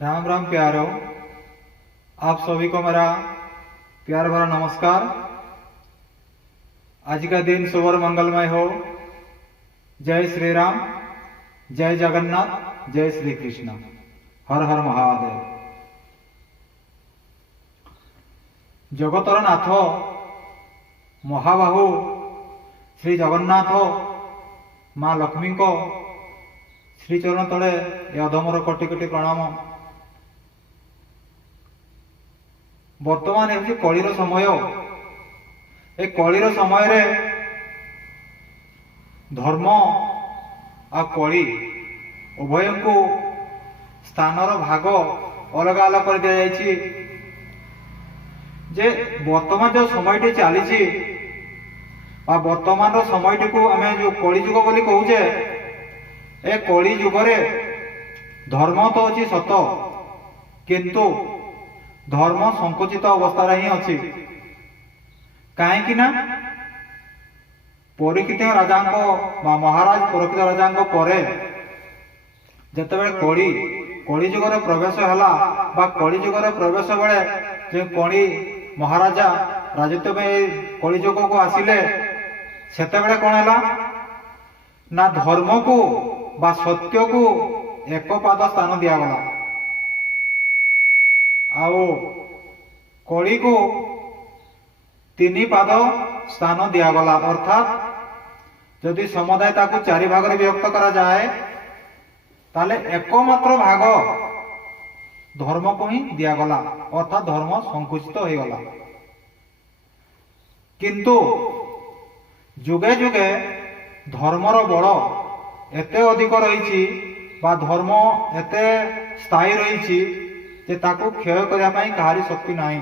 राम राम प्यारो, आप सभी को मेरा प्यार भरा नमस्कार। आज का दिन शुभ और मंगलमय हो। जय श्री राम, जय जगन्नाथ, जय श्री कृष्ण, हर हर महादेव। जगतर नाथ महाबाहु श्री जगन्नाथ माँ लक्ष्मी को श्रीचरण तले अधमर कोटि कोटि प्रणाम। वर्तमान है कलिर समय। ए कलिर समय रे धर्म आ कली उभय को स्थानर भाग अलग अलग कर दिया जायछि। जे वर्तमान जो समयटी चली वर्तमान समयटी को आम जो कली जुग बोली कहूचे, ए कली जुगरे धर्म तो अच्छी सत, किंतु धर्म संकुचित अवस्था ही अच्छी। कहीं परीक्षित राजा महाराज परीक्षित राजा जितेबाला कली जुगर प्रवेश है कली जुगर प्रवेश बेले जो कली महाराजा राजत्व में कली जुग को आसिले सेतेबेले कौन है ना धर्म को बा सत्य को एक पाद स्थान दिगला आओ कली को तीन पाद स्थान दिगला। अर्थात जदि समुदाय ताकू चारि भाग में विभक्त करा जाए ताले एकमात्र भाग धर्म को ही दिगला, अर्थात धर्म संकुचित हो गला। किंतु जुगे जुगे धर्मर बल एते अधिक रही धर्म एते स्थायी रही जे ताकू क्षय करने कहारी शक्ति नहीं।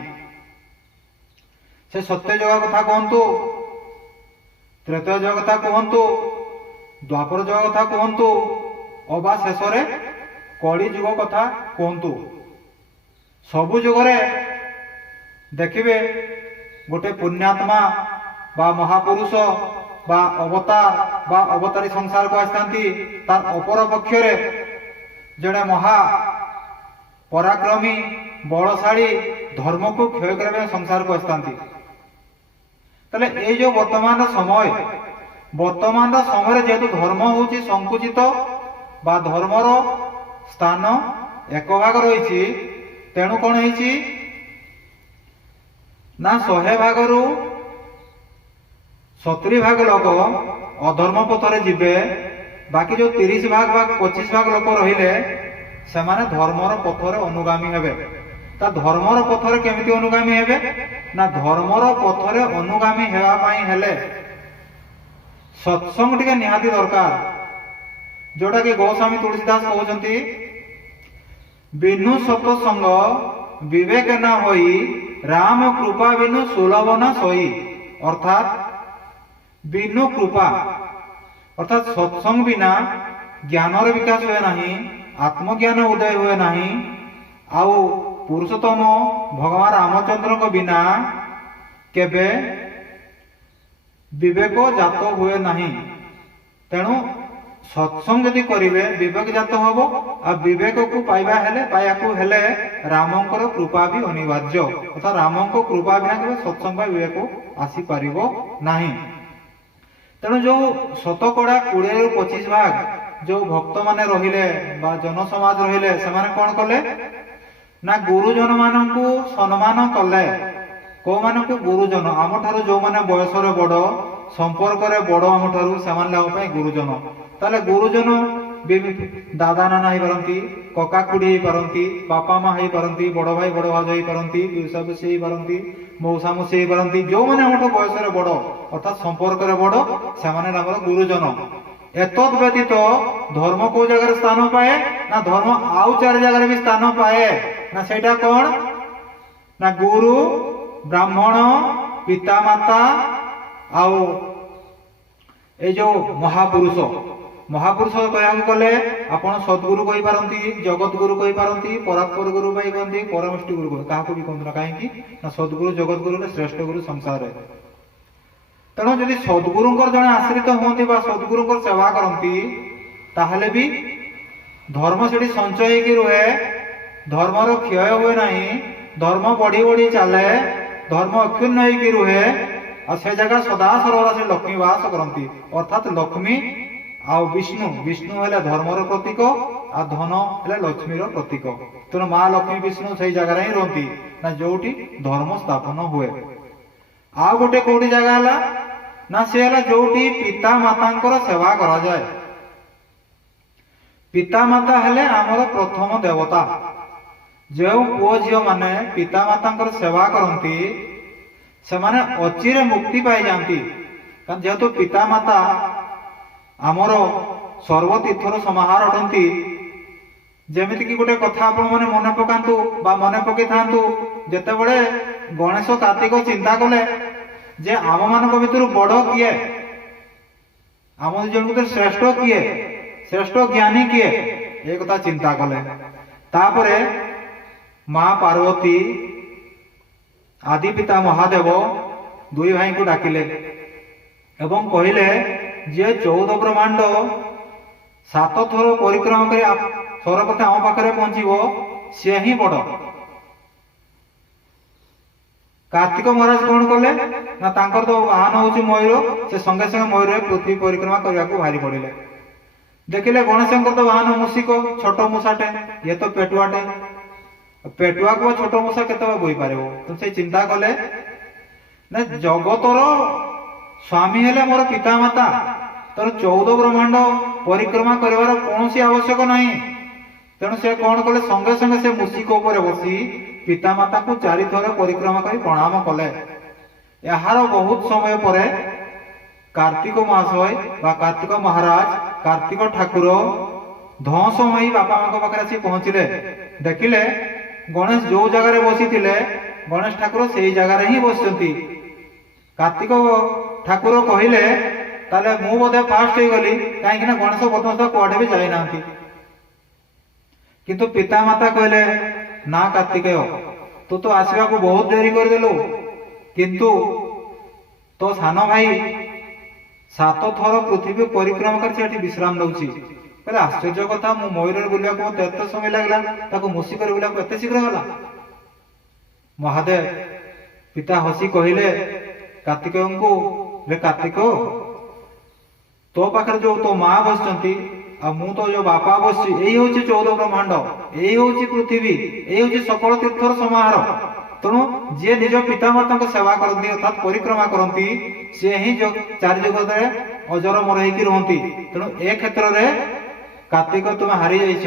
से सत्य जुग कथा कहतु, त्रेतय जुग कथा कहतु, द्वापर जुग कथा कहतु, अबा शेष कली जुग कथा कहतु, सबु जुगरे देखिबे गोटे पुण्यात्मा बा महापुरुष बा अवतार बा अवतारी संसार को आसती। तार अपर पक्षरे जड़े महा पराक्रमी बलशाली धर्म को क्षय करने संसार को आसती। ताले ये जो वर्तमान समय जेहेतु धर्म होची संकुचित बा धर्मर स्थान एक भाग रही, तेणु कौन है ना 100 भाग रु 70 भाग लोक अधर्म पथरे जीवे, बाकी जो 30 भाग 25 भाग लोक रहिले से माने धर्मर पथरे अनुगामी हेबे। ता धर्मर पथरे केमिति अनुगामी हेबे ना धर्मर पथरे अनुगामी हेबा पई हेले सत्संग टिके निहाती दरकार। जोटा कि गोस्वामी तुलसीदास कहउचंती, बिनु सत्संग विवेक न होई, राम कृपा बिनु सुलभ न सोई। अर्थात बिनु कृपा अर्थात सत्संग बिना ज्ञानर विकास हुए नहीं, आत्मज्ञान उदय हुए नहीं, आउ पुरुषोत्तम भगवान रामचंद्र को बिना केबे विवेक जात हुए नहीं। तेणु सत्संग यदि करिवे विवेक जात हबो आ विवेक को पाइबा हेले रामंकर कृपा भी अनिवार्य। अर्थात रामंको कृपा बिना केबे सत्संग विवेक आसी पारिबो नाही। तेणु जो 120 ରୁ 25 भाग जो भक्त माने रहिले बा जन समाज रहिले से माने कोन कले ना गुरुजन मानकू सम्मान कले। को मानकू गुरुजन आम ठारू जो माने बयस रे बड़ संपर्क रे बड़ आम ठारू से माने लाभ पई गुरुजन। ताले गुरुजन दादा नाना ही पारंती, कका खुड़ी ही पारंती, बापा माँ ही पारंती, बड़ भाई बड़ भाज ही पारंती, पिउसा पिउसी ही पारंती, मौसा मौसी ही पारंती। जो माने आम बयस रे बड़ अर्थात संपर्क रे बड़ से माने हमर गुरुजन। एतद व्यतीत धर्म को जगह स्थान पाए ना धर्म आउ 4 जगह भी स्थान पाए ना सेटा कौन ना गुरु ब्राह्मण पिता माता आउ ए जो महापुरुष कहया गले आपण सद्गुरु कहि पारंती, जगत गुरु कहि पारंती, परात्पर गुरु भाई कहती, परमेष्टि गुरु कहते भी कहते ना कहीं ना सद्गुरु जगत गुरु श्रेष्ठ गुरु संसार। तेणु जदि सद्गुरु जड़े आश्रित होती सद्गुरु सेवा करती ताहले भी धर्म से संचय रुहे ଧର୍ମର କ୍ଷୟ ହୁଏ ନାହିଁ, ଧର୍ମ ବଢି ବଢି ଚାଲେ, ଧର୍ମ ଅକ୍ଷୁଣ୍ଣ ହେଇକି ରୁହେ। ଆଉ ସେ ଜାଗା ସଦା ସର୍ବଦା ସେ ଲକ୍ଷ୍ମୀ ବାସ କରନ୍ତି। ଅର୍ଥାତ ଲକ୍ଷ୍ମୀ ଆଉ ବିଷ୍ଣୁ, ବିଷ୍ଣୁ ହେଲେ ଧର୍ମର ପ୍ରତୀକ ଆଉ ଧନ ହେଲେ ଲକ୍ଷ୍ମୀର ପ୍ରତୀକ। ତେଣୁ ମା ଲକ୍ଷ୍ମୀ ବିଷ୍ଣୁ ସେଇ ଜାଗାରେ ହିଁ ରୁହନ୍ତି ନା ଯୋଉଠି ଧର୍ମ ସ୍ଥାପନ ହୁଏ। ଆଉ ଗୋଟେ କୋଉଠି ଜାଗା ହେଲା ନା ସେ ହେଲା ଯୋଉଠି ପିତା ମାତାଙ୍କର ସେବା କରାଯାଏ। ପିତା ମାତା ହେଲେ ଆମର ପ୍ରଥମ ଦେବତା। ଯେଉଁ ପୁଅ ଝିଅ ମାନେ ପିତା ମାତାଙ୍କର ସେବା କରନ୍ତି ସେମାନେ ଅଚିରେ ମୁକ୍ତି ପାଇଯାଆନ୍ତି। କାରଣ ଯେହେତୁ ପିତା ମାତା ଆମର ସର୍ବତୀର୍ଥର ସମାହାର ଅଟନ୍ତି। ଯେମିତିକି ଗୋଟେ କଥା ଆପଣ ମାନେ ମନେ ପକାନ୍ତୁ ବା ମନେ ପକେଇଥାନ୍ତୁ, ଯେତେବେଳେ ଗଣେଶ କାର୍ତ୍ତିକ ଚିନ୍ତା କଲେ ଯେ ଆମ ମାନଙ୍କ ଭିତରୁ ବଡ କିଏ, ଆମ ଜଣ ଭିତରେ ଶ୍ରେଷ୍ଠ କିଏ, ଶ୍ରେଷ୍ଠ ଜ୍ଞାନୀ କିଏ, ଏ କଥା ଚିନ୍ତା କଲେ। ତାପରେ ମା ପାର୍ବତୀ ଆଦି ପିତା ମହାଦେବ ଦୁଇ ଭାଇଙ୍କୁ ଡାକିଲେ ଏବଂ କହିଲେ ଯେ 14 ବ୍ରହ୍ମାଣ୍ଡ 7 ଥର ପରିକ୍ରମା କରି ସର୍ବପ୍ରଥମେ ଆମ ପାଖରେ ପହଞ୍ଚିବ, ସିଏ ହିଁ ବଡ। କାର୍ତ୍ତିକ ମହାରାଜ କଣ କଲେ ନା ତାଙ୍କର ତ ବାହନ ହଉଛି ମୟୂର, ସେ ସଙ୍ଗେ ସଙ୍ଗେ ମୟୂରରେ ପୃଥିବୀ ପରିକ୍ରମା କରିବାକୁ ବାହାରି ପଡିଲେ। ଦେଖିଲେ ଗଣେଶଙ୍କର ତ ବାହନ ମୂଷିକ, ଛୋଟ ମୂଷାଟେ, ଇଏ ତ ପେଟୁଆଟେ, ପେଟୁଆକୁ ଛୋଟ ମୂଷା କେତେବେଳେ ବୋହି ପାରିବ। ତ ସେ ଚିନ୍ତା କଲେ ନା ଜଗତର ସ୍ୱାମୀ ହେଲେ ମୋର ପିତା ମାତା, ତେଣୁ 14 ବ୍ରହ୍ମାଣ୍ଡ ପରିକ୍ରମା କରିବାର କୌଣସି ଆବଶ୍ୟକ ନାହିଁ। ତେଣୁ ସେ କଣ କଲେ, ସଙ୍ଗେ ସଙ୍ଗେ ସେ ମୂଷିକ ଉପରେ ବସି ପିତା ମାତାକୁ 4 ଥର ପରିକ୍ରମା କରି ପ୍ରଣାମ କଲେ। ଏହାର ବହୁତ ସମୟ ପରେ କାର୍ତ୍ତିକ ମହାଶୟ ବା କାର୍ତ୍ତିକ ମହାରାଜ, କାର୍ତ୍ତିକ ଠାକୁର ଧଁସମୟୀ ବାପା ମାଙ୍କ ପାଖରେ ଆସି ପହଞ୍ଚିଲେ। ଦେଖିଲେ ଗଣେଶ ଯୋଉ ଜାଗାରେ ବସିଥିଲେ ଗଣେଶ ଠାକୁର ସେଇ ଜାଗାରେ ହିଁ ବସିଛନ୍ତି। କାର୍ତ୍ତିକ ଠାକୁର କହିଲେ ତାହେଲେ ମୁଁ ବୋଧେ ଫାଷ୍ଟ ହେଇଗଲି, କାହିଁକି ନା ଗଣେଶ ବର୍ତ୍ତମାନ କୁଆଡେ ବି ଯାଇନାହାନ୍ତି। କିନ୍ତୁ ପିତା ମାତା କହିଲେ ନା କାର୍ତ୍ତିକେୟ, ତୁ ତ ଆସିବାକୁ ବହୁତ ଡେରି କରିଦେଲୁ, କିନ୍ତୁ ତୋ ସାନ ଭାଇ 7 ଥର ପୃଥିବୀ ପରିକ୍ରମା କରି ସେଠି ବିଶ୍ରାମ ନେଉଛି। କହିଲେ ଆଶ୍ଚର୍ଯ୍ୟ କଥା, ମୁଁ ମୟୂରରେ ବୁଲିବାକୁ ମତେ ଏତେ ସମୟ ଲାଗିଲା, ତାକୁ ମୂଷିକରେ ବୁଲିବାକୁ ଏତେ ଶୀଘ୍ର ହେଲା। ମହାଦେବ ପିତା ହସି କହିଲେ କାର୍ତ୍ତିକେୟଙ୍କୁ, ରେ କାର୍ତ୍ତିକ, ତୋ ପାଖରେ ଯୋଉ ତୋ ମା ବସିଛନ୍ତି ଆଉ ମୁଁ ତ ଯୋଉ ବାପା ବସିଛି, ଏଇ ହଉଛି 14 ବ୍ରହ୍ମାଣ୍ଡ, ଏଇ ହଉଛି ପୃଥିବୀ, ଏଇ ହଉଛି ସକଳ ତୀର୍ଥର ସମାହାର। ତେଣୁ ଯିଏ ନିଜ ପିତା ମାତାଙ୍କ ସେବା କରନ୍ତି ଅର୍ଥାତ ପରିକ୍ରମା କରନ୍ତି, ସିଏ ହିଁ 4 ଜଗତରେ ଅଜରମର ହେଇକି ରୁହନ୍ତି। ତେଣୁ ଏ କ୍ଷେତ୍ରରେ କାର୍ତ୍ତିକ ତୁମେ ହାରି ଯାଇଛ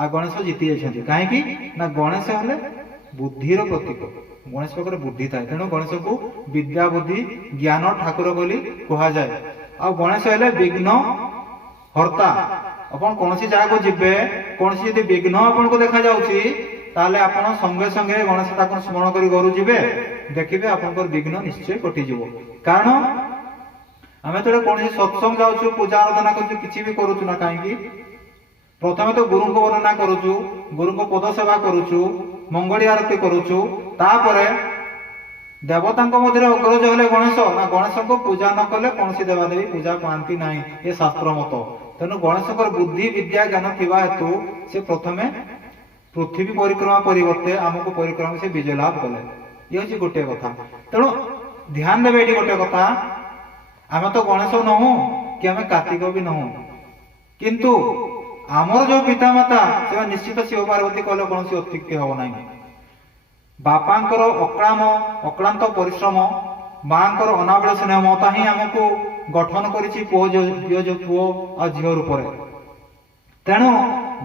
ଆଉ ଗଣେଶ ଜିତି ଯାଇଛନ୍ତି। କାହିଁକି ନା ଗଣେଶ ହେଲେ ବୁଦ୍ଧିର ପ୍ରତୀକ, ଗଣେଶ ପାଖରେ ବୁଦ୍ଧି ଥାଏ। ତେଣୁ ଗଣେଶକୁ ବିଦ୍ୟା ବୁଦ୍ଧି ଜ୍ଞାନ ଠାକୁର ବୋଲି କୁହାଯାଏ। ଆଉ ଗଣେଶ ହେଲେ ବିଘ୍ନ ହର୍ତ୍ତା। ଆପଣ କୌଣସି ଜାଗାକୁ ଯିବେ, କୌଣସି ଯଦି ବିଘ୍ନ ଆପଣଙ୍କୁ ଦେଖାଯାଉଛି, ତାହେଲେ ଆପଣ ସଙ୍ଗେ ସଙ୍ଗେ ଗଣେଶ ଠାକୁର ସ୍ମରଣ କରି ଘରୁ ଯିବେ, ଦେଖିବେ ଆପଣଙ୍କର ବିଘ୍ନ ନିଶ୍ଚୟ କଟିଯିବ। କାରଣ ଆମେ ଯେତେବେଳେ କୌଣସି ସତ୍ସଙ୍ଗ ଯାଉଛୁ, ପୂଜା ଆରାଧନା କରୁଛୁ, କିଛି ବି କରୁଛୁ ନା କାହିଁକି, ପ୍ରଥମେ ତ ଗୁରୁଙ୍କ ବର୍ଣ୍ଣନା କରୁଛୁ, ଗୁରୁଙ୍କ ପଦ ସେବା କରୁଛୁ, ମଙ୍ଗଳୀ ଆରତି କରୁଛୁ, ତାପରେ ଦେବତାଙ୍କ ମଧ୍ୟରେ ଅଗ୍ରଜ ହେଲେ ଗଣେଶ। ନା ଗଣେଶଙ୍କୁ ପୂଜା ନ କଲେ କୌଣସି ଦେବାଦେବୀ ପୂଜା ପାଆନ୍ତି ନାହିଁ, ଏ ଶାସ୍ତ୍ର ମତ। ତେଣୁ ଗଣେଶଙ୍କର ବୁଦ୍ଧି ବିଦ୍ୟା ଜ୍ଞାନ ଥିବା ହେତୁ ସେ ପ୍ରଥମେ ପୃଥିବୀ ପରିକ୍ରମା ପରିବର୍ତ୍ତେ ଆମକୁ ପରିକ୍ରମା ସେ ବିଜୟ ଲାଭ କଲେ। ଇଏ ହଉଛି ଗୋଟିଏ କଥା। ତେଣୁ ଧ୍ୟାନ ଦେବେ ଏଠି ଗୋଟେ କଥା, ଆମେ ତ ଗଣେଶ ନହୁଁ କି ଆମେ କାର୍ତ୍ତିକ ବି ନହୁଁ, କିନ୍ତୁ ଆମର ଯୋଉ ପିତା ମାତା ସେମାନେ ନିଶ୍ଚିତ ଶିବ ପାର୍ବତୀ କହିଲେ କୌଣସି ଅତ୍ୟୁକ୍ତି ହବ ନାହିଁ। ବାପାଙ୍କର ଅକ୍ଳାନ୍ତ ପରିଶ୍ରମ, ମାଙ୍କର ଅନାବଳ ସ୍ନେହ ମମତା ହିଁ ଆମକୁ ଗଠନ କରିଛି ପୁଅ ଆଉ ଝିଅ ରୂପରେ। ତେଣୁ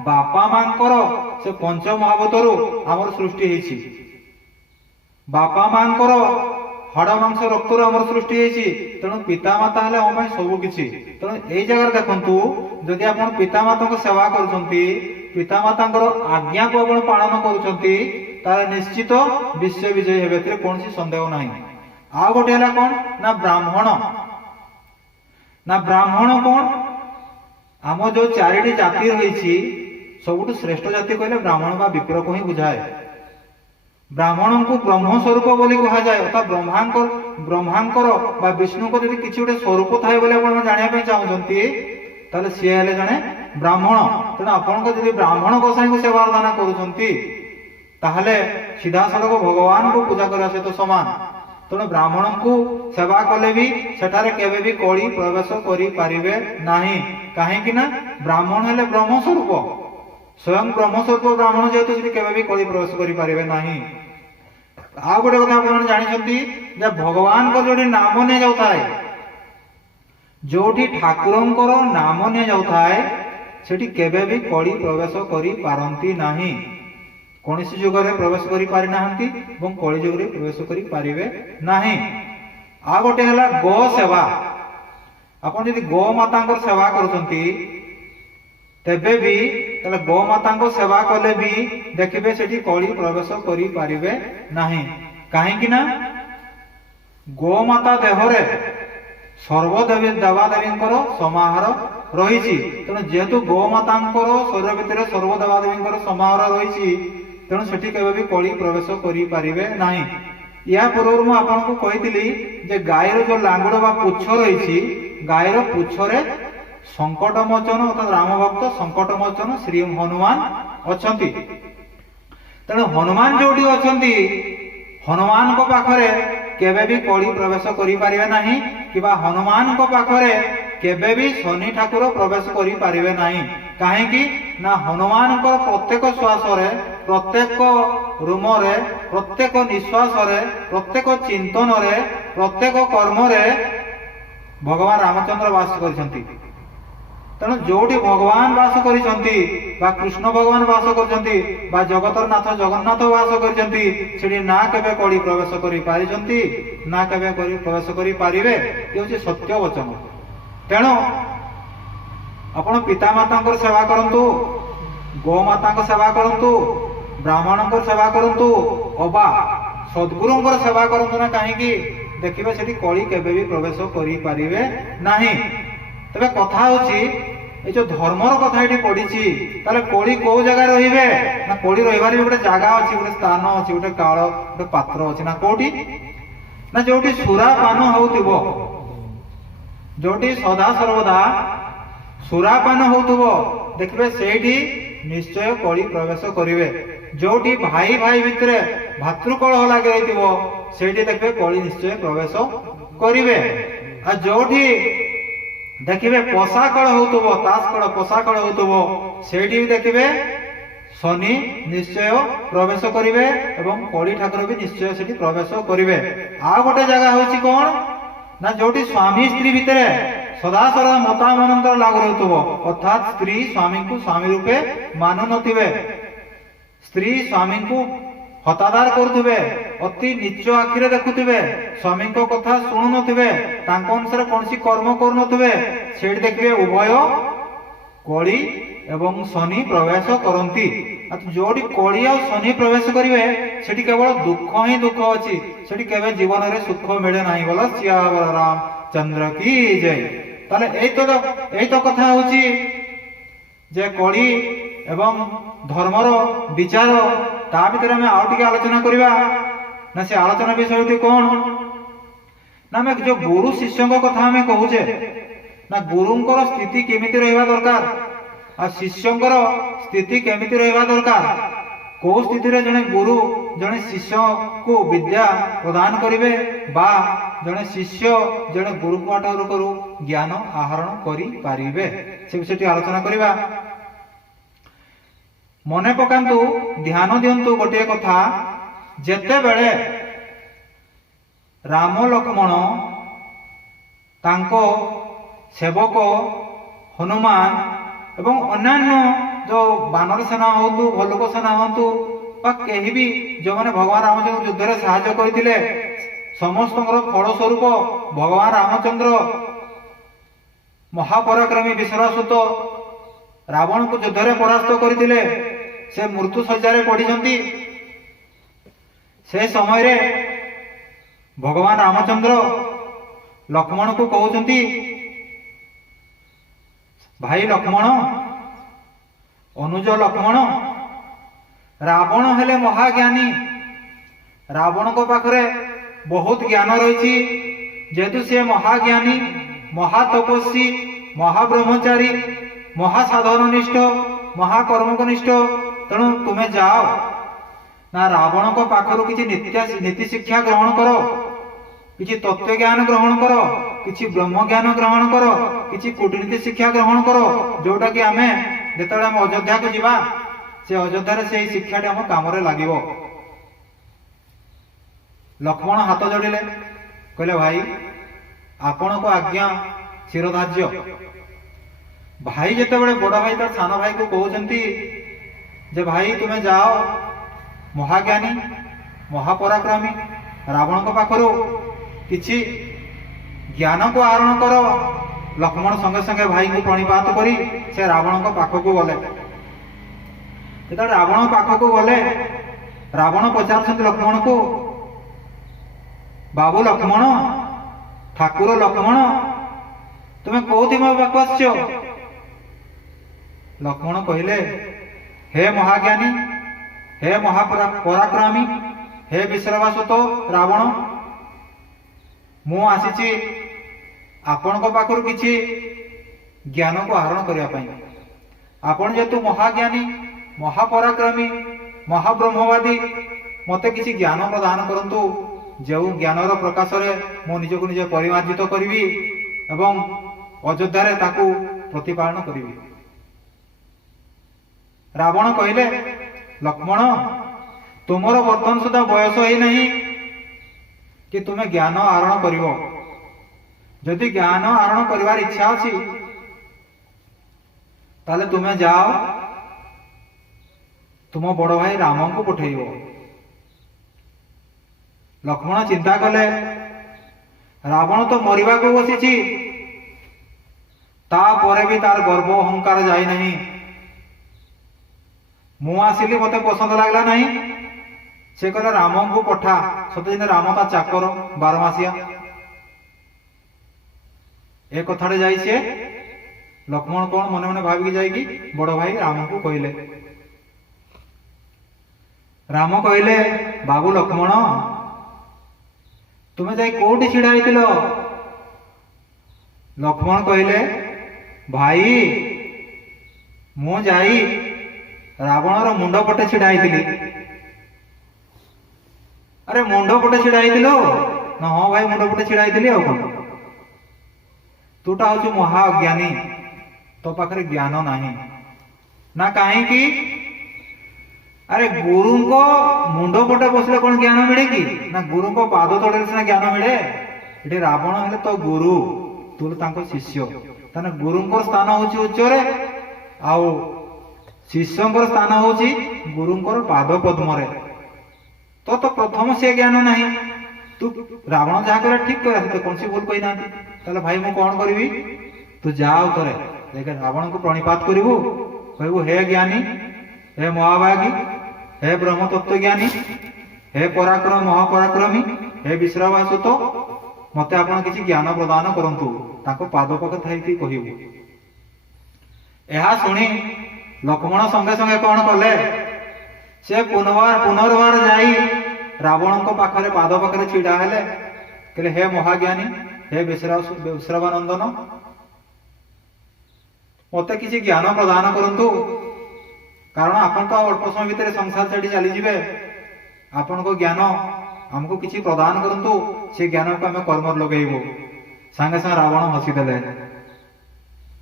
ବାପା ମାଙ୍କର ସେ ପଞ୍ଚ ମହାଭୂତରୁ ଆମର ସୃଷ୍ଟି ହେଇଛି। ବାପା ମାଙ୍କର ହାଡ଼ ମାଂସ ରକ୍ତରୁ ଆମର ସୃଷ୍ଟି ହେଇଛି। ତେଣୁ ପିତାମାତା ହେଲେ ଆମ ପାଇଁ ସବୁ କିଛି। ତେଣୁ ଏଇ ଜାଗାରେ ଦେଖନ୍ତୁ, ଯଦି ଆପଣ ପିତାମାତାଙ୍କ ସେବା କରୁଛନ୍ତି, ପିତାମାତାଙ୍କର ଆଜ୍ଞାକୁ ଆପଣ ପାଳନ କରୁଛନ୍ତି, ତାହେଲେ ନିଶ୍ଚିତ ବିଶ୍ୱ ବିଜୟୀ ହେବେ, ଏଥିରେ କୌଣସି ସନ୍ଦେହ ନାହିଁ। ଆଉ ଗୋଟେ ହେଲା କଣ ନା ବ୍ରାହ୍ମଣ। ନା ବ୍ରାହ୍ମଣ କଣ, ଆମ ଯୋଉ 4ଟି ଜାତି ରହିଛି ସବୁଠୁ ଶ୍ରେଷ୍ଠ ଜାତି କହିଲେ ବ୍ରାହ୍ମଣ ବା ବିପ୍ରକୁ ହିଁ ବୁଝାଏ। ବ୍ରାହ୍ମଣଙ୍କୁ ବ୍ରହ୍ମ ସ୍ୱରୂପ ବୋଲି କୁହାଯାଏ। ଅର୍ଥାତ ବ୍ରହ୍ମାଙ୍କର ବା ବିଷ୍ଣୁଙ୍କର ଯଦି କିଛି ଗୋଟେ ସ୍ୱରୂପ ଥାଏ ବୋଲି ଆପଣ ଜାଣିବା ପାଇଁ ଚାହୁଁଛନ୍ତି, ତାହେଲେ ସିଏ ହେଲେ ଜଣେ ବ୍ରାହ୍ମଣ, ତେଣୁ ଆପଣଙ୍କ ଯଦି ବ୍ରାହ୍ମଣ ଗୋସାଇଙ୍କୁ ସେବା ଆରାଧନା କରୁଛନ୍ତି ତାହେଲେ ସିଧାସଳଖ ଭଗବାନଙ୍କୁ ପୂଜା କରିବା ସହିତ ସମାନ। ତେଣୁ ବ୍ରାହ୍ମଣଙ୍କୁ ସେବା କଲେ ବି ସେଠାରେ କେବେ ବି କଳି ପ୍ରବେଶ କରିପାରିବେ ନାହିଁ। କାହିଁକି ନା ବ୍ରାହ୍ମଣ ହେଲେ ବ୍ରହ୍ମ ସ୍ୱରୂପ, ସ୍ୱୟଂ ବ୍ରହ୍ମ ସ୍ୱରୂପ ବ୍ରାହ୍ମଣ, ଯେହେତୁ ସେଠି କେବେ ବି କଳି ପ୍ରବେଶ କରିପାରିବେ ନାହିଁ। ଆଉ ଗୋଟେ କଥା ଆପଣ ଜାଣିଛନ୍ତି ଯେ ଭଗବାନଙ୍କ ଯୋଉଠି ନାମ ନିଆଯାଉଥାଏ, ଯୋଉଠି ଠାକୁରଙ୍କର ନାମ ନିଆଯାଉଥାଏ ସେଠି କେବେ ବି କଳି ପ୍ରବେଶ କରିପାରନ୍ତି ନାହିଁ। କୌଣସି ଯୁଗରେ ପ୍ରବେଶ କରିପାରିନାହାନ୍ତି ଏବଂ କଳି ଯୁଗରେ ପ୍ରବେଶ କରିପାରିବେ ନାହିଁ। ଆଉ ଗୋଟେ ହେଲା ଗୋ ସେବା। ଆପଣ ଯଦି ଗୋମାତାଙ୍କର ସେବା କରୁଛନ୍ତି ତେବେ ବି ତାହେଲେ ଗୋମାତାଙ୍କ ସେବା କଲେ ବି ଦେଖିବେ ସେଠି କଳି ପ୍ରବେଶ କରିପାରିବେ ନାହିଁ। କାହିଁକି ନା ଗୋମାତା ଦେହରେ ସର୍ବଦେବୀ ଦେବାଦେବୀଙ୍କର ସମାହାର ରହିଛି। ତେଣୁ ଯେହେତୁ ଗୋମାତାଙ୍କର ଶରୀର ଭିତରେ ସର୍ବଦେବାଦେବୀଙ୍କର ସମାହାର ରହିଛି, ତେଣୁ ସେଠି କେବେ ବି କଳି ପ୍ରବେଶ କରିପାରିବେ ନାହିଁ। ଏହା ପୂର୍ବରୁ ମୁଁ ଆପଣଙ୍କୁ କହିଥିଲି ଯେ ଗାଈର ଯୋଉ ଲାଙ୍ଗୁଡ଼ ବା ପୁଚ୍ଛ ରହିଛି, ଗାଈର ପୁଚ୍ଛରେ ସଙ୍କଟ ମୋଚନ ଅର୍ଥାତ୍ ରାମ ଭକ୍ତ ସଙ୍କଟ ମୋଚନ ଶ୍ରୀ ହନୁମାନ ଅଛନ୍ତି। ତେଣୁ ହନୁମାନ ଯୋଉଠି ଅଛନ୍ତି, ହନୁମାନଙ୍କ ପାଖରେ କେବେ ବି କଳି ପ୍ରବେଶ କରିପାରିବେ ନାହିଁ, କିମ୍ବା ହନୁମାନଙ୍କ ପାଖରେ କେବେ ବି ଶନି ଠାକୁର ପ୍ରବେଶ କରିପାରିବେ ନାହିଁ। କାହିଁକି ନା ହନୁମାନଙ୍କର ପ୍ରତ୍ୟେକ ଶ୍ୱାସରେ, ପ୍ରତ୍ୟେକ ରୁମରେ, ପ୍ରତ୍ୟେକ ନିଶ୍ୱାସରେ, ପ୍ରତ୍ୟେକ ଚିନ୍ତନରେ, ପ୍ରତ୍ୟେକ କର୍ମରେ ଭଗବାନ ରାମଚନ୍ଦ୍ର ବାସ କରିଛନ୍ତି। ତେଣୁ ଯୋଉଠି ଭଗବାନ ବାସ କରିଛନ୍ତି ବା କୃଷ୍ଣ ଭଗବାନ ବାସ କରିଛନ୍ତି ବା ଜଗତର ନାଥ ଜଗନ୍ନାଥ ବାସ କରିଛନ୍ତି, ସେଠି ନା କେବେ କଳି ପ୍ରବେଶ କରିପାରିଛନ୍ତି ନା କେବେ ପ୍ରବେଶ କରିପାରିବେ। ଏ ହେଉଛି ସତ୍ୟ ବଚନ। ତେଣୁ ଆପଣ ପିତାମାତାଙ୍କର ସେବା କରନ୍ତୁ, ଗୋମାତାଙ୍କ ସେବା କରନ୍ତୁ, ବ୍ରାହ୍ମଣଙ୍କର ସେବା କରନ୍ତୁ, ଅବା ସଦ୍ଗୁରୁଙ୍କର ସେବା କରନ୍ତୁ ନା କାହିଁକି, ଦେଖିବେ ସେଠି କଳି କେବେ ବି ପ୍ରବେଶ କରିପାରିବେ ନାହିଁ। ତେବେ କଥା ହଉଛି ଏ ଯୋଉ ଧର୍ମର କଥା ଏଠି ପଡିଛି, ତାହେଲେ କଳି କୋଉ ଜାଗାରେ ରହିବେ ନା କଳି ରହିବାର ବି ଗୋଟେ ଜାଗା ଅଛି, ଗୋଟେ ସ୍ଥାନ ଅଛି, ଗୋଟେ କାଳ, ଗୋଟେ ପାତ୍ର ଅଛି। ନା କୋଉଠି ନା ଯୋଉଠି ସୁରାପାନ ହଉଥିବ, ଯୋଉଠି ସଦା ସର୍ବଦା ସୁରାପାନ ହଉଥିବ, ଦେଖିବେ ସେଇଠି ନିଶ୍ଚୟ କଳି ପ୍ରବେଶ କରିବେ। ଯୋଉଠି ଭାଇ ଭାଇ ଭିତରେ ଭାତୃକଳହ ଲାଗି ରହିଥିବ ସେଇଠି ଦେଖିବେ କଳି ନିଶ୍ଚୟ ପ୍ରବେଶ କରିବେ। ଆଉ ଯୋଉଠି ଦେଖିବେ ପଶା କଳ ହଉଥିବ, ତାସ କଳ ପଶା କଳ ହଉଥିବ, ସେଇଠି ବି ଦେଖିବେ ଶନି ନିଶ୍ଚୟ ପ୍ରବେଶ କରିବେ ଏବଂ କଳି ଠାକୁର ବି ନିଶ୍ଚୟ ସେଠି ପ୍ରବେଶ କରିବେ। ଆଉ ଗୋଟେ ଜାଗା ହଉଛି କଣ ନା ଯୋଉଠି ସ୍ୱାମୀ ସ୍ତ୍ରୀ ଭିତରେ ସଦାସର୍ବଦା ମତାମତାନ୍ତର ଲାଗୁ ରହୁଥିବ, ଅର୍ଥାତ୍ ସ୍ତ୍ରୀ ସ୍ୱାମୀଙ୍କୁ ସ୍ୱାମୀ ରୂପେ ମାନୁ ନଥିବେ, ସ୍ତ୍ରୀ ସ୍ୱାମୀଙ୍କୁ ହତାଦାର କରୁଥିବେ, ଅତି ନିଚ ଆଖିରେ ଦେଖୁଥିବେ, ସ୍ୱାମୀଙ୍କ କଥା ଶୁଣୁନଥିବେ, ତାଙ୍କ ଅନୁସାରେ କୌଣସି କର୍ମ କରୁନଥିବେ, ସେଇଠି ଦେଖିବେ ଉଭୟ କଳି ଏବଂ ଶନି ପ୍ରବେଶ କରନ୍ତି। ଯୋଉଠି କଳି ଆଉ ଶନି ପ୍ରବେଶ କରିବେ ସେଠି କେବଳ ଦୁଃଖ ହିଁ ଦୁଃଖ ଅଛି, ସେଠି କେବେ ଜୀବନରେ ସୁଖ ମିଳେ ନାହିଁ। ବୋଲ ସିୟାବର ରାମଚନ୍ଦ୍ର କି ଜୟ। ତାହେଲେ ଏଇତ କଥା ହଉଛି ଯେ କଳି ଏବଂ ଧର୍ମର ବିଚାର। ତା ଭିତରେ ଆମେ ଆଉ ଟିକେ ଆଲୋଚନା କରିବା। ନା ସେ ଆଲୋଚନା ବିଷୟଟି କଣ ନା ଆମେ ଯୋଉ ଗୁରୁ ଶିଷ୍ୟଙ୍କ କଥା ଆମେ କହୁଛେ, ନା ଗୁରୁଙ୍କର ସ୍ଥିତି କେମିତି ରହିବା ଦରକାର ଆଉ ଶିଷ୍ୟଙ୍କର ସ୍ଥିତି କେମିତି ରହିବା ଦରକାର, କୋଉ ସ୍ଥିତିରେ ଜଣେ ଗୁରୁ ଜଣେ ଶିଷ୍ୟକୁ ବିଦ୍ୟା ପ୍ରଦାନ କରିବେ ବା ଜଣେ ଶିଷ୍ୟ ଜଣେ ଗୁରୁଙ୍କ ଠାରୁ ଜ୍ଞାନ ଆହରଣ କରିପାରିବେ, ସେ ବିଷୟଟି ଆଲୋଚନା କରିବା। ମନେ ପକାନ୍ତୁ, ଧ୍ୟାନ ଦିଅନ୍ତୁ ଗୋଟିଏ କଥା, ଯେତେବେଳେ ରାମ ଲକ୍ଷ୍ମଣ ତାଙ୍କ ସେବକ ହନୁମାନ ଏବଂ ଅନ୍ୟାନ୍ୟ ଯୋଉ ବାନର ସେନା ହୁଅନ୍ତୁ, ଭଲ୍ଲୁକ ସେନା ହୁଅନ୍ତୁ ବା କେହି ବି ଯୋଉମାନେ ଭଗବାନ ରାମଚନ୍ଦ୍ର ଯୁଦ୍ଧରେ ସାହାଯ୍ୟ କରିଥିଲେ, ସମସ୍ତଙ୍କର ଫଳସ୍ୱରୂପ ଭଗବାନ ରାମଚନ୍ଦ୍ର ମହାପରାକ୍ରମୀ ବିଶ୍ୱାସୁତ ରାବଣକୁ ଯୁଦ୍ଧରେ ପରାସ୍ତ କରିଥିଲେ, ସେ ମୃତ୍ୟୁ ଶଯ୍ୟାରେ ପଡ଼ିଛନ୍ତି। ସେ ସମୟରେ ଭଗବାନ ରାମଚନ୍ଦ୍ର ଲକ୍ଷ୍ମଣକୁ କହୁଛନ୍ତି, ଭାଇ ଲକ୍ଷ୍ମଣ, ଅନୁଜ ଲକ୍ଷ୍ମଣ, ରାବଣ ହେଲେ ମହାଜ୍ଞାନୀ, ରାବଣଙ୍କ ପାଖରେ ବହୁତ ଜ୍ଞାନ ରହିଛି, ଯେହେତୁ ସେ ମହାଜ୍ଞାନୀ, ମହାତପସ୍ୱୀ, ମହାବ୍ରହ୍ମଚାରୀ, ମହାସାଧନନିଷ୍ଠ ମହାକର୍ମକନିଷ୍ଠ, ତେଣୁ ତୁମେ ଯାଅ ନା ରାବଣଙ୍କ ପାଖରୁ କିଛି ନୀତି ଶିକ୍ଷା ଗ୍ରହଣ କର, କିଛି ତତ୍ତ୍ୱ ଜ୍ଞାନ ଗ୍ରହଣ କର, କିଛି ବ୍ରହ୍ମ ଜ୍ଞାନ ଗ୍ରହଣ କର, କିଛି କୂଟନୀତି ଶିକ୍ଷା ଗ୍ରହଣ କର, ଯୋଉଟା କି ଆମେ ଯେତେବେଳେ ଆମେ ଅଯୋଧ୍ୟାକୁ ଯିବା ସେ ଅଯୋଧ୍ୟାରେ ସେଇ ଶିକ୍ଷାଟି ଆମ କାମରେ ଲାଗିବ। ଲକ୍ଷ୍ମଣ ହାତ ଯୋଡ଼ିଲେ, କହିଲେ ଭାଇ ଆପଣଙ୍କ ଆଜ୍ଞା ଶିରୋଧାର୍ଯ୍ୟ। ଭାଇ ଯେତେବେଳେ ବଡ ଭାଇ ତାର ସାନ ଭାଇକୁ କହୁଛନ୍ତି ଯେ ଭାଇ ତୁମେ ଯାଅ ମହାଜ୍ଞାନୀ ମହାପରାକ୍ରମୀ ରାବଣଙ୍କ ପାଖରୁ କିଛି ଜ୍ଞାନକୁ ଆହରଣ କର, ଲକ୍ଷ୍ମଣ ସଙ୍ଗେ ସଙ୍ଗେ ଭାଇଙ୍କୁ ପ୍ରଣିପାତ କରି ସେ ରାବଣଙ୍କ ପାଖକୁ ଗଲେ। ଯେତେବେଳେ ରାବଣ ପାଖକୁ ଗଲେ, ରାବଣ ପଚାରୁଛନ୍ତି ଲକ୍ଷ୍ମଣକୁ, ବାବୁ ଲକ୍ଷ୍ମଣ, ଠାକୁର ଲକ୍ଷ୍ମଣ, ତୁମେ କୋଉଠି ମୋ ପାଖକୁ ଆସିଛ? ଲକ୍ଷ୍ମଣ କହିଲେ, ହେ ମହାଜ୍ଞାନୀ, ହେ ମହାପରାକ୍ରମୀ, ହେ ବିଶ୍ରବାସୁତ ରାବଣ, ମୁଁ ଆସିଛି ଆପଣଙ୍କ ପାଖରୁ କିଛି ଜ୍ଞାନକୁ ଆହରଣ କରିବା ପାଇଁ। ଆପଣ ଯେହେତୁ ମହାଜ୍ଞାନୀ ମହାପରାକ୍ରମୀ ମହାବ୍ରହ୍ମବାଦୀ, ମତେ କିଛି ଜ୍ଞାନ ପ୍ରଦାନ କରନ୍ତୁ, ଯେଉଁ ଜ୍ଞାନର ପ୍ରକାଶରେ ମୁଁ ନିଜକୁ ନିଜେ ପରିମାର୍ଜିତ କରିବି ଏବଂ ଅଯୋଧ୍ୟାରେ ତାକୁ ପ୍ରତିପାଳନ କରିବି। ରାବଣ କହିଲେ, ଲକ୍ଷ୍ମଣ ତୁମର ବର୍ତ୍ତମାନ ସୁଦ୍ଧା ବୟସ ହେଇନାହିଁ କି ତୁମେ ଜ୍ଞାନ ଆହରଣ କରିବ। ଯଦି ଜ୍ଞାନ ଆହରଣ କରିବାର ଇଚ୍ଛା ଅଛି ତାହେଲେ ତୁମେ ଯାଅ ତୁମ ବଡ ଭାଇ ରାମଙ୍କୁ ପଠେଇବ। ଲକ୍ଷ୍ମଣ ଚିନ୍ତା କଲେ, ରାବଣ ତ ମରିବାକୁ ବସିଛି, ତାପରେ ବି ତାର ଗର୍ବ ଅହଙ୍କାର ଯାଇନାହିଁ। ମୁଁ ଆସିଲି ମତେ ପସନ୍ଦ ଲାଗିଲା ନାହିଁ, ସେ କହିଲେ ରାମଙ୍କୁ ପଠା। ସତେ ରାମ ତା ଚାକର ବାରମାସିଆ। ଏ କଥାରେ ଯାଇ ସିଏ ଲକ୍ଷ୍ମଣ କଣ ମନେ ମନେ ଭାବିକି ଯାଇକି ବଡ ଭାଇ ରାମଙ୍କୁ କହିଲେ। ରାମ କହିଲେ, ବାବୁ ଲକ୍ଷ୍ମଣ, ତୁମେ ଯାଇ କୋଉଠି ଛିଡା ହେଇଥିଲ? ଲକ୍ଷ୍ମଣ କହିଲେ, ଭାଇ ମୁଁ ଯାଇ ରାବଣର ମୁଣ୍ଡ ପଟେ ଛିଡା ହେଇଥିଲି। ଆରେ ମୁଣ୍ଡ ପଟେ ଛିଡା ହେଇଥିଲ? ନା ହଁ ଭାଇ ମୁଣ୍ଡ ପଟେ ଛିଡା ହେଇଥିଲି। ଆଉ କଣ, ତୁଟା ହଉଛି ମହା ଅଜ୍ଞାନୀ, ତୋ ପାଖରେ ଜ୍ଞାନ ନାହିଁ। ନା କାହିଁକି? ଆରେ ଗୁରୁଙ୍କ ମୁଣ୍ଡ ପଟେ ବସିଲେ କଣ ଜ୍ଞାନ ମିଳେ କି? ନା ଗୁରୁଙ୍କ ପାଦ ତଳରେ ସିନା ଜ୍ଞାନ ମିଳେ। ଏଠି ରାବଣ ହେଲେ ତୋ ଗୁରୁ, ତୁ ତାଙ୍କ ଶିଷ୍ୟ। ତାହେଲେ ଗୁରୁଙ୍କର ସ୍ଥାନ ହଉଛି ଉଚ୍ଚରେ, ଆଉ ଶିଷ୍ୟଙ୍କର ସ୍ଥାନ ହଉଛି ଗୁରୁଙ୍କର ପାଦ ପଦ୍ମରେ। ତ ପ୍ରଥମ ସେ ଜ୍ଞାନ ନାହିଁ। ତୁ ରାବଣ ଯାହା କହିଲା ଠିକ କହିଲା, ତୁ କୌଣସି ଭୁଲ କହିନାହାନ୍ତି। ତାହେଲେ ଭାଇ ମୁଁ କଣ କରିବି? ତୁ ଯା ଉତରେ ରାବଣଙ୍କୁ ପ୍ରଣିପାତ କରିବୁ, କହିବୁ ହେ ଜ୍ଞାନୀ, ହେ ମହାଭାଗୀ, ହେ ବ୍ରହ୍ମ ତତ୍ତ୍ୱ ଜ୍ଞାନୀ, ହେ ପରାକ୍ରମ ମହାପରାକ୍ରମୀ, ହେ ବିଶ୍ରବାସୁତ, ମତେ ଆପଣ କିଛି ଜ୍ଞାନ ପ୍ରଦାନ କରନ୍ତୁ। ତାଙ୍କ ପାଦ ପାଖେ ଥାଇକି କହିବୁ। ଏହା ଶୁଣି ଲକ୍ଷ୍ମଣ ସଙ୍ଗେ ସଙ୍ଗେ କଣ କଲେ? ସେ ପୁନର୍ବାର ଯାଇ ରାବଣଙ୍କ ପାଖରେ ପାଦ ପାଖରେ ଛିଡା ହେଲେ। କହିଲେ, ହେ ମହାଜ୍ଞାନୀ, ହେ ବିଶ୍ରବାନନ୍ଦନ, ମତେ କିଛି ଜ୍ଞାନ ପ୍ରଦାନ କରନ୍ତୁ। କାରଣ ଆପଣ ତ ଅଳ୍ପ ସମୟ ଭିତରେ ସଂସାର ଛାଡି ଚାଲିଯିବେ। ଆପଣଙ୍କ ଜ୍ଞାନ ଆମକୁ କିଛି ପ୍ରଦାନ କରନ୍ତୁ, ସେ ଜ୍ଞାନକୁ ଆମେ କର୍ମରେ ଲଗେଇବୁ। ସାଙ୍ଗେ ସାଙ୍ଗେ ରାବଣ ହସିଦେଲେ।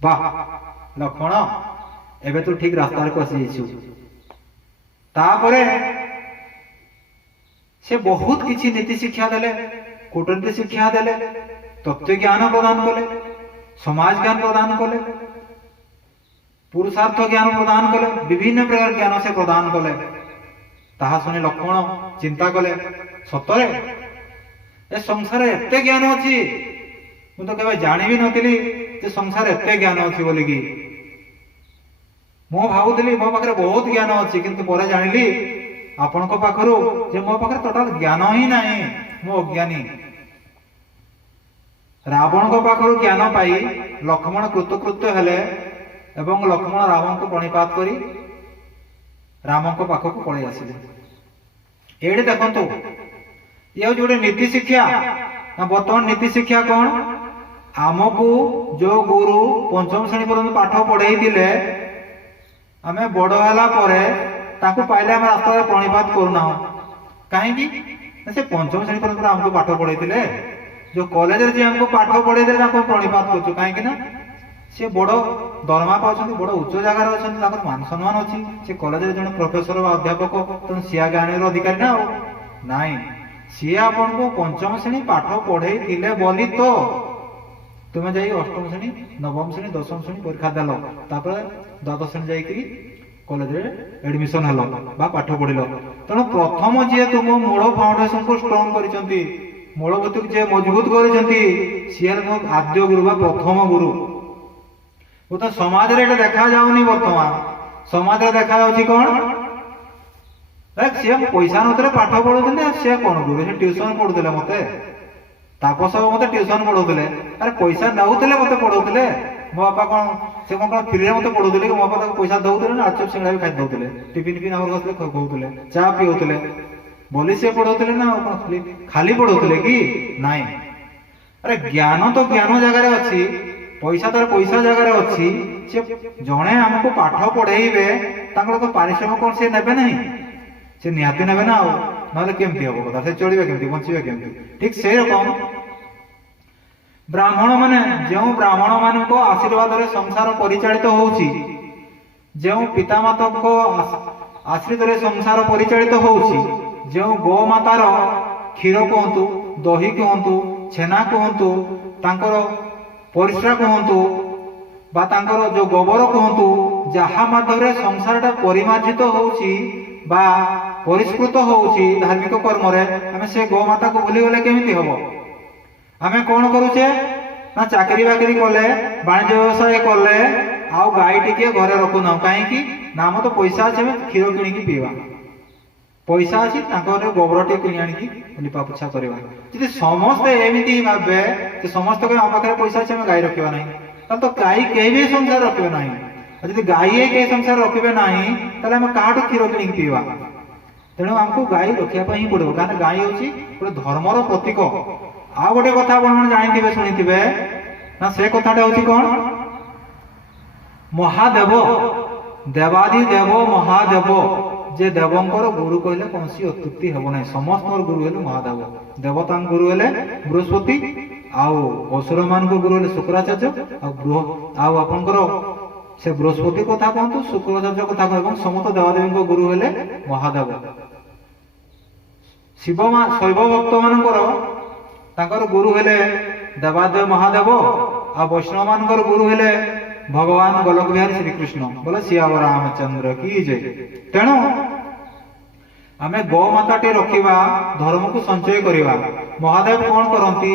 ବାଃ ଲକ୍ଷ୍ମଣ, ଏବେ ତୁ ଠିକ ରାସ୍ତାରେ ପଶିଯାଇଛୁ। ତାପରେ ସେ ବହୁତ କିଛି ନୀତି ଶିକ୍ଷା ଦେଲେ, କୂଟନୀତି ଶିକ୍ଷା ଦେଲେ, ତତ୍ତ୍ୱ ଜ୍ଞାନ ପ୍ରଦାନ କଲେ, ସମାଜ ଜ୍ଞାନ ପ୍ରଦାନ କଲେ, ପୁରୁଷାର୍ଥ ଜ୍ଞାନ ପ୍ରଦାନ କଲେ, ବିଭିନ୍ନ ପ୍ରକାର ଜ୍ଞାନ ସେ ପ୍ରଦାନ କଲେ। ତାହା ଶୁଣି ଲକ୍ଷ୍ମଣ ଚିନ୍ତା କଲେ, ସତରେ ଏ ସଂସାରରେ ଏତେ ଜ୍ଞାନ ଅଛି, ମୁଁ ତ କେବେ ଜାଣିବି ନଥିଲି ଯେ ସଂସାରରେ ଏତେ ଜ୍ଞାନ ଅଛି ବୋଲିକି। ମୁଁ ଭାବୁଥିଲି ମୋ ପାଖରେ ବହୁତ ଜ୍ଞାନ ଅଛି, କିନ୍ତୁ ପରେ ଜାଣିଲି ଆପଣଙ୍କ ପାଖରୁ ଯେ ମୋ ପାଖରେ ଟୋଟାଲ ଜ୍ଞାନ ହିଁ ନାହିଁ, ମୁଁ ଅଜ୍ଞାନୀ। ରାବଣଙ୍କ ପାଖରୁ ଜ୍ଞାନ ପାଇ ଲକ୍ଷ୍ମଣ କୃତକୃତ୍ୟ ହେଲେ ଏବଂ ଲକ୍ଷ୍ମଣ ରାମଙ୍କୁ ପ୍ରଣିପାତ କରି ରାମଙ୍କ ପାଖକୁ ପଳେଇ ଆସିଲେ। ଏଇଠି ଦେଖନ୍ତୁ, ଇଏ ହଉଛି ଗୋଟେ ନୀତି ଶିକ୍ଷା। ନା ବର୍ତ୍ତମାନ ନୀତି ଶିକ୍ଷା କଣ? आमको जो गुरु पंचम श्रेणी पर्यंत पाठ पढ़े आम बड़ है पाइले आम रास्ता प्रणिपात करूना कहीं से पंचम श्रेणी पर्यंत आमको पाठ पढ़े जो कॉलेज जी हमको पाठ पढ़े प्रणिपात कर कहीं सी बड़ दरमा पाँच बड़ उच्च जगार अच्छा मान सम्मान अच्छी से कॉलेज जन प्रोफेसर अध्यापक तेणु सी आगे आने अधिकारी ना नाई सी आपन को पंचम श्रेणी पाठ पढ़े बोली तो तुम्हें जाई अष्टम श्रेणी नवम श्रेणी दशम श्रेणी परीक्षा देल द्वादश श्रेणी जाकि कॉलेज एडमिशन हल बा पाठ पढ़ल तेणु प्रथम जी तुम मूल फाउंडेशन को स्ट्रॉन्ग कर मूलभूत जी मजबूत कर आद्य गुरु बा प्रथम गुरु वो तो समाज रे देखा जाऊनी वर्तमान समाज रे देखा जाउची कोन सी पैसा नतरे पाठ पढ़ुले सी कौन गुरु से ट्यूशन पढ़ुले मते तापस मते ट्यूशन पढ़ुले अरे पैसा नौले मते पढ़ुले मो बापा कौन से कौन फ्री मते पढ़ुले मो बापा पैसा दौले ना आचप सिंगड़ा भी खाई दौले टिफिन फिन हमर गसले खौले चा पिउले बोली से पढ़ुले ना खाली पढ़ुले कि नाई अरे ज्ञान तो ज्ञान जगह अच्छी पैसा तार पैसा जगह अच्छी से जड़े आमको पाठ पढ़ेबे पारिश्रमिक कौन से नेबे नहीं से निहाती नेबे ना ना केमती हम कथा से चलिए केमती बंचे केमती ठीक से रकम ब्राह्मण माने जो ब्राह्मण मान को आशीर्वाद रे संसार परिचालित होउची जो पितामाता को आश्रित रे संसार परिचालित होउची जो गो मातार क्षीर कहतु दही कहतु छेना कहतु तांकर परिश्रा कहतु बा तांकर जो गोबर कहतु जहा माध्यम संसार परिमार्जित होउची बा परिष्कृत होउची धार्मिक कर्म रे हमें से गो माता को भूली गले केमिति हबो आमे कौन करूचे ना चाकरी बाकरी कले वाणिज्य व्यवसाय कले आउ गाई टिके घरे रखुना कहीं नाम तो पैसा अच्छे क्षीर किणी पीवा पैसा अच्छी गोबर टे कि आनी लिपा पोछा करवा जी समस्ते एमती भावे समस्त आम पाखे पैसा अच्छे गाई रखा ना तो गाई कहीं भी संसार रखे ना जी गाई कई संसार रखे ना आम क्या क्षीर किणी पीवा तेणु आमको गाई रखापी ही पड़ो क्या गाई हूँ गोटे धर्मर प्रतीक आ गोटे कथा जानी शुणी ना से कथाटा हूँ कौन महादेव देवादि देव महादेव जे देवंकर गुरु कहले कौन सी अत्युक्ति हेब ना समस्त गुरु हेले महादेव देवता गुरु हेले बृहस्पति असुर मान गुरु हेले शुक्राचार्य आपंकर से बृहस्पति कथा कहतु शुक्राचार्य कथा कह समस्त देवादेवी गुरु हेले महादेव शिव शैव भक्त मान गुरु हेले देवादेव महादेव आ वैष्णव मान गुरु हेले भगवान गोलक बिहारी श्रीकृष्ण बोले सियावर रामचंद्र की जय तेणु आमे गौ माता टे रखिबा धर्म को संचय करिबा महादेव कौन करती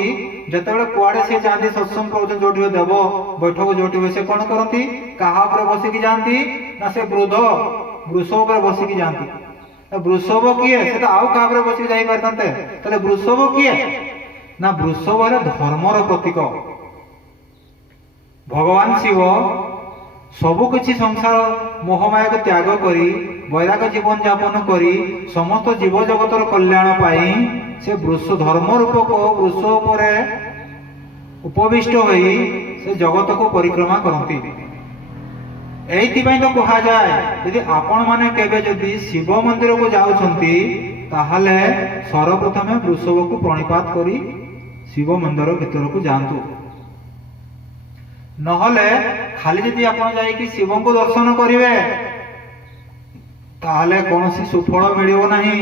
जेतेबेले कुआडे से जाती सत्संग प्रवचन जोटी देव बैठक जोटी से कौन करती कहा ऊपर बसिकी जाती ना से वृद्ध वृषभ पर बसिकी जाती वृषभ किए से आउ कहा ऊपर बसिकी जाई पारतांते तले वृषभ किए ना वृषभ है धर्मर प्रतीक भगवान शिव सबु किछि संसार मोहमाया को त्याग करी वैराग जीवन यापन करी समस्त जीव जगतर कल्याण पाई से वृष धर्म रूपक वृष पर उपविष्ट होई से जगत को परिक्रमा करती एइथिପାଇଁ तो कहा जाए यदि आपण माने केबे जदि शिव मंदिर को जाउछंती ताहाले सर्वप्रथमे वृषभ को प्रणिपात करी शिव मंदिर भीतर को जांतु नहले खाली जदि आपण जाई कि शिव को दर्शन करिवे ताहले कौन सी सुफल मिलिबो नाही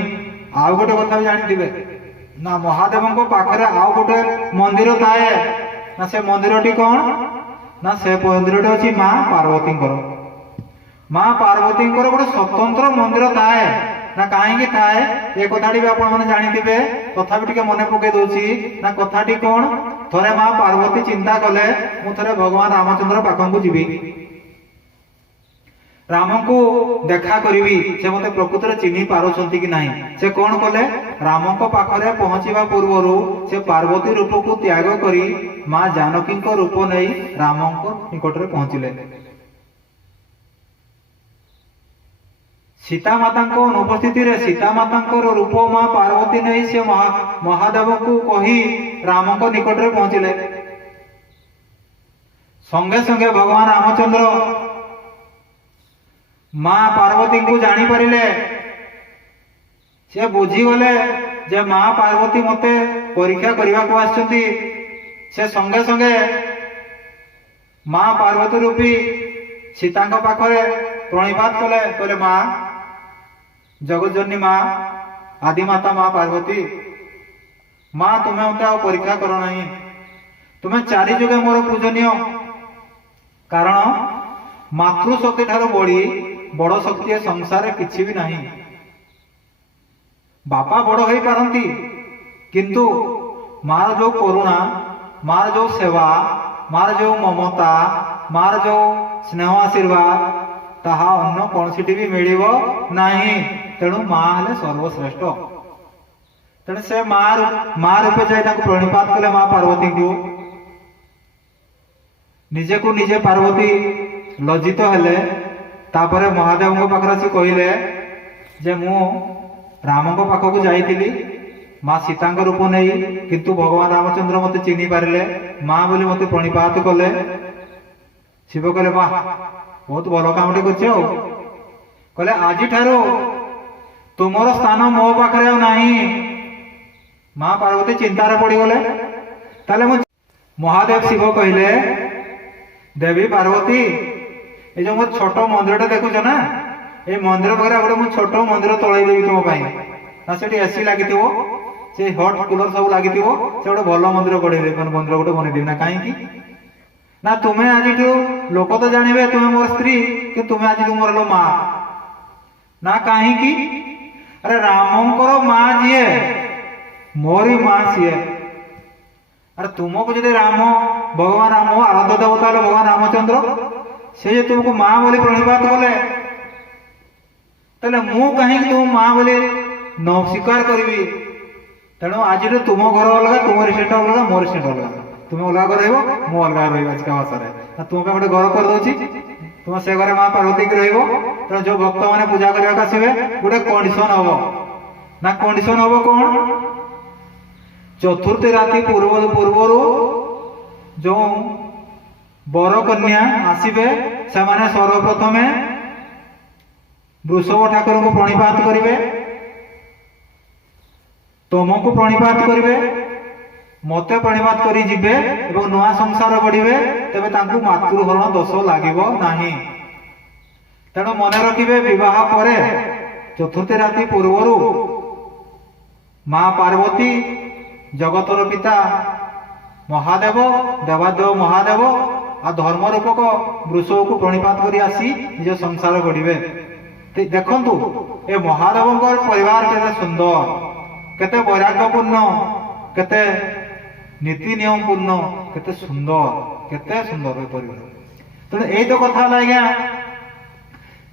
आउ गोटे कथा जानिथिबे ना महादेव को पाखरे आउ गोटे मंदिर थाए ना से मंदिरटी कौन ना से मंदिरटी अछि मां पार्वती मां पार्वती गोटे स्वतंत्र मंदिर थाए ना कहीं थाए ये कथाटी भी आपण जानिथिबे तथापि टिके मने पके दोछि ना कथाटी कौन थरे मां पार्वती चिंता कले मु थरे भगवान रामचंद्र पाखन को जीवी राम को देखा करी से मते प्रकृति चिन्ह पारुछंती कि नहीं से कौन कले राम को पाखरे पहुंचीबा पूर्वरु से पार्वती रूप को त्याग करी मां जानकी को रूप नहीं राम को निकट रे पहुंचले सीता माता को अनुपस्थिति रे सीता माता को रूप मां पार्वती नहीं से महादेव को कही राम को निकट रे पहुंचले संगे संगे भगवान रामचंद्र माँ पार्वती को जानी पारिले। से बुझीगले जे माँ पार्वती मते परीक्षा करने को आछंती। से संगे संगे माँ पार्वती रूपी सीता पाखरे प्रणिपात कले, कहले माँ जगतजननी माँ आदिमाता माँ पार्वती, माँ तुम्हें मत परीक्षा कर ना, तुम्हें चारि जुगे मोर पूजनीय। कारण मातृशक्ति ठार बड़ी बड़ शक्ति संसार किछि भी नहीं। बापा बड़ हो पारती किंतु मार जो करुणा, मार जो सेवा, मार जो ममता, मार जो स्नेह आशीर्वाद ताहा अन्य कौन सी भी मिलिबो नहीं। तेणु माँ हेले सर्वश्रेष्ठ। तेणु से माँ रूपे जाए प्रणिपात कले माँ पार्वती को। निजे को निजे पार्वती लज्जित हेले। तापरे महादेव पाखरे से कहले जे मु राम पाखक जाइली माँ सीता रूप नहीं, किंतु भगवान रामचंद्र मते चिन्हि पारिले, माँ बोली मते प्रणिपात कले। शिव कहले वाह बहुत भल कामटे कर। आज ठारू तुमर स्थान मो पाखरे नहीं। माँ पार्वती चिंतार पड़गले। ताले महादेव शिव कहले देवी पार्वती ये जो मोर छोट मंदिर देखुच ना, ये मंदिर पाखे गोटे मुझे छोट मंदिर तलाई देवी तुम ना। से एसी लगी से हट कूलर सब लगी से गोटे भल मंदिर गढ़े मंदिर गोटे बनईदेवी ना। कहीं ना तुम्हें आज लोक तो जानवे तुम्हें मोर स्त्री कि तुम्हें आज मोर लो माँ ना। कहीं अरे रामंकर माँ जी मोरी माँ सी। अरे तुमको जो राम भगवान राम आराध्य देवता भगवान रामचंद्र से जो तुमको माँ बोली प्रणिपात कले, तेल मु कहीं तुम माँ बोली न स्वीकार करी। तेणु आज तुम घर अलग, तुम रिसेट अलग, मोर रिसेट अलग। तुम अलग रहा मु अलग रहा भाषा तुम गोटे घर करदे तुम से घर माँ पार्वती की रो। जो भक्त मैंने पूजा करने आसवे गोटे कंडीशन हम ना। कंडीशन हम कौन? चतुर्थी राति पूर्वर जो बर कन्या आसवे से सर्वप्रथमे वृषभ ठाकुर को प्रणिपात करेंगे, तुमको प्रणिपात करेंगे, मत प्रणिपात करी जिबे एवं नुआ संसार बढ़िबे। तेबे तांकु मातृहरण दोष लागिबो नाही। तेणु मन रखिबे विवाह परे चतुर्थी राति पूर्वरु माँ पार्वती जगतर पिता महादेव देवादेव महादेव आ धर्म रूपक वृषभ को प्रणिपात करी आसी निज संसार गढ़िबे। देखंतु ए महादेव परिवार केते सुंदर, केते वैराग्यपूर्ण, केते नीति नियम पूर्ण, केते सुंदर परिवार। तेणु यही तो कथा आज्ञा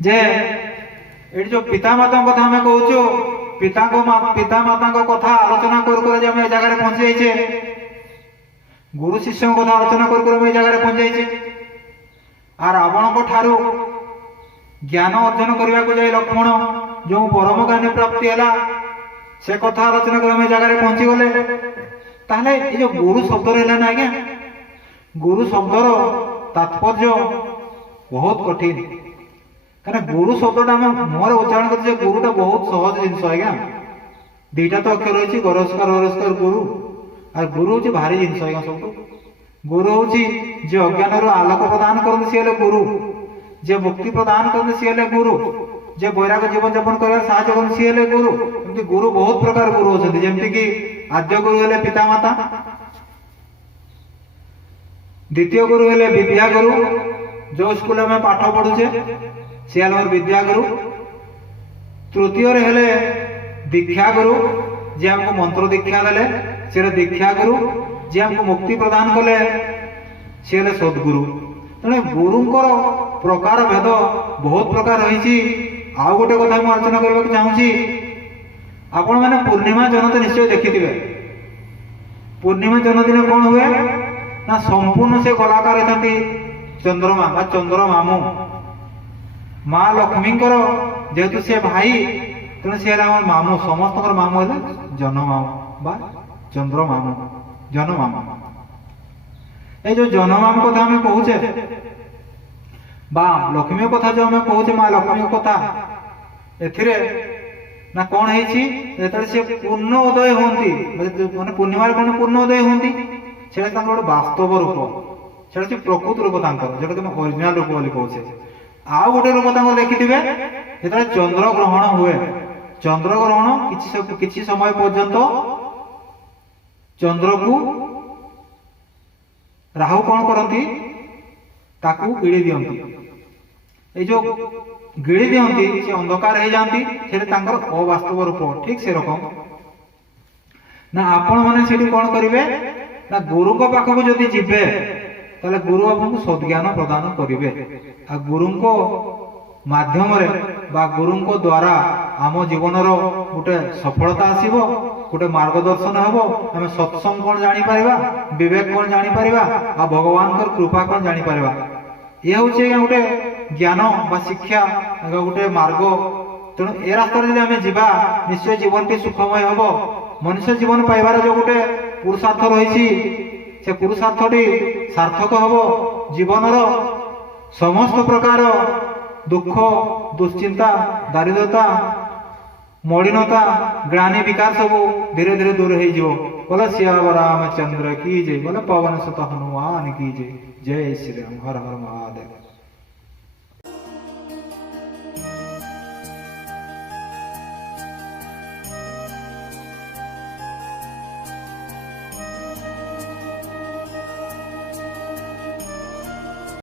जे ये जो पिता माता कथा आम कहूँ, पिता माता कथा आलोचना कर जगह पहुंची जाइए। गुरु शिष्य कथा आलोचना कर जगह पहुंची जाइए। आ रावण ठारू ज्ञान अर्जन करने को जाए लक्ष्मण जो परम ज्ञानी प्राप्ति है से कथा आलोचना कर जगह पहुंची गले। ताहले ये जो गुरु शब्द रहा ना आज्ञा, गुरु शब्दर तात्पर्य बहुत कठिन। कारण गुरु शब्द मुहर उच्चारण कर गुरुटा बहुत सहज जिनस आज्ञा। दुईटा तो अक्षर रही गरस्कार गुरु और गुरु हूँ भारी जिनस आज्ञा। सब गुरु हूँ जे अज्ञान आलोक प्रदान करते सी गुरु, जे मुक्ति प्रदान करते सी गुरु, जे वैराग्य जीवन यापन कर साहय करते सी गुरु। एमती गुरु बहुत प्रकार गुरु होती, जमती कि आद्य गुरु हेले पिता माता, द्वितीय गुरु हेले विद्या गुरु जो स्कूल में पाठ पढ़ुचे सी हमारे विद्या गुरु, तृतीय हेले दीक्षा गुरु जे हमको मंत्र दीक्षा देले सी दीक्षा गुरु, जे हमको मुक्ति प्रदान कले सी हेले सद्गुरु। तेणु गुरुंकर प्रकार भेद बहुत प्रकार रही। आउ गोटे कथा मुझे आलोचना करने चाहूँगी। आपण मैंने पूर्णिमा जन तो निश्चय देखिथिबे। पूर्णिमा जन्मदिन कौन हुए ना संपूर्ण से कलाकार होती चंद्रमा बा चंद्र मामू। माँ लक्ष्मी जेहेतु से भाई तेणु सी मामू, समस्त मामू है जन मामू बा चंद्र मामू, जन मामू। এই যে জনମାଙ୍କ କଥା ଆମେ କହୁଛେ ବା ଲକ୍ଷ୍ମୀ କଥା ଯୋଉ ଆମେ କହୁଛେ ମା ଲକ୍ଷ୍ମୀଙ୍କ କଥା, ଏଥିରେ ନା କଣ ହେଇଛି, ଯେତେବେଳେ ସେ ପୂର୍ଣ୍ଣ ଉଦୟ ହୁଅନ୍ତି ମାନେ ପୂର୍ଣ୍ଣିମାରେ କଣ ପୂର୍ଣ୍ଣ ଉଦୟ ହୁଅନ୍ତି, ସେଇଟା ତାଙ୍କର ଗୋଟେ ବାସ୍ତବ ରୂପ, ସେଇଟା ହଉଛି ପ୍ରକୃତ ରୂପ ତାଙ୍କର, ଯୋଉଟା ଆମେ ଅରିଜିନାଲ ରୂପ ବୋଲି କହୁଛେ। ଆଉ ଗୋଟେ ରୂପ ତାଙ୍କର ଦେଖିଥିବେ ଯେତେବେଳେ ଚନ୍ଦ୍ର ଗ୍ରହଣ ହୁଏ, ଚନ୍ଦ୍ର ଗ୍ରହଣ କିଛି ସମୟ ପର୍ଯ୍ୟନ୍ତ ଚନ୍ଦ୍ରକୁ ରାହୁ କଣ କରନ୍ତି, ତାକୁ ଗିଳି ଦିଅନ୍ତି। ଏଇ ଯୋଉ ଗିଳି ଦିଅନ୍ତି ସେ ଅନ୍ଧକାର ହେଇଯାଆନ୍ତି, ସେଟା ତାଙ୍କର ଅବାସ୍ତବ ରୂପ। ଠିକ ସେରକମ ନା ଆପଣ ମାନେ ସେଠି କଣ କରିବେ ନା ଗୁରୁଙ୍କ ପାଖକୁ ଯଦି ଯିବେ ତାହେଲେ ଗୁରୁ ଆପଣଙ୍କୁ ସଦ୍ଜ୍ଞାନ ପ୍ରଦାନ କରିବେ। ଆଉ ଗୁରୁଙ୍କ ମାଧ୍ୟମରେ ବା ଗୁରୁଙ୍କ ଦ୍ଵାରା ଆମ ଜୀବନର ଗୋଟେ ସଫଳତା ଆସିବ, ଗୋଟେ ମାର୍ଗଦର୍ଶନ ହବ, ଆମେ ସତ୍ସଙ୍ଗ କଣ ଜାଣିପାରିବା, ବିବେକ କଣ ଜାଣିପାରିବା, ଆଉ ଭଗବାନଙ୍କର କୃପା କଣ ଜାଣିପାରିବା। ଇଏ ହଉଛି ଗୋଟେ ଜ୍ଞାନ ବା ଶିକ୍ଷା, ଗୋଟେ ମାର୍ଗ। ତେଣୁ ଏ ରାସ୍ତାରେ ଯଦି ଆମେ ଯିବା ନିଶ୍ଚୟ ଜୀବନଟି ସୁଖମୟ ହବ। ମନୁଷ୍ୟ ଜୀବନ ପାଇବାର ଯୋଉ ଗୋଟେ ପୁରୁଷାର୍ଥ ରହିଛି, ସେ ପୁରୁଷାର୍ଥଟି ସାର୍ଥକ ହବ। ଜୀବନର ସମସ୍ତ ପ୍ରକାର ଦୁଃଖ, ଦୁଶ୍ଚିନ୍ତା, ଦାରିଦ୍ରତା, ମଳିନତା, ଗ୍ଳାନି ବିକାର ସବୁ ଧୀରେ ଧୀରେ ଦୂର ହେଇଯିବ। ବୋଲେ ସିୟାवर ରାମचंद्र की जय, बोले पवन सुत हनुमान की जय। जय श्री राम। हर हर महादेव।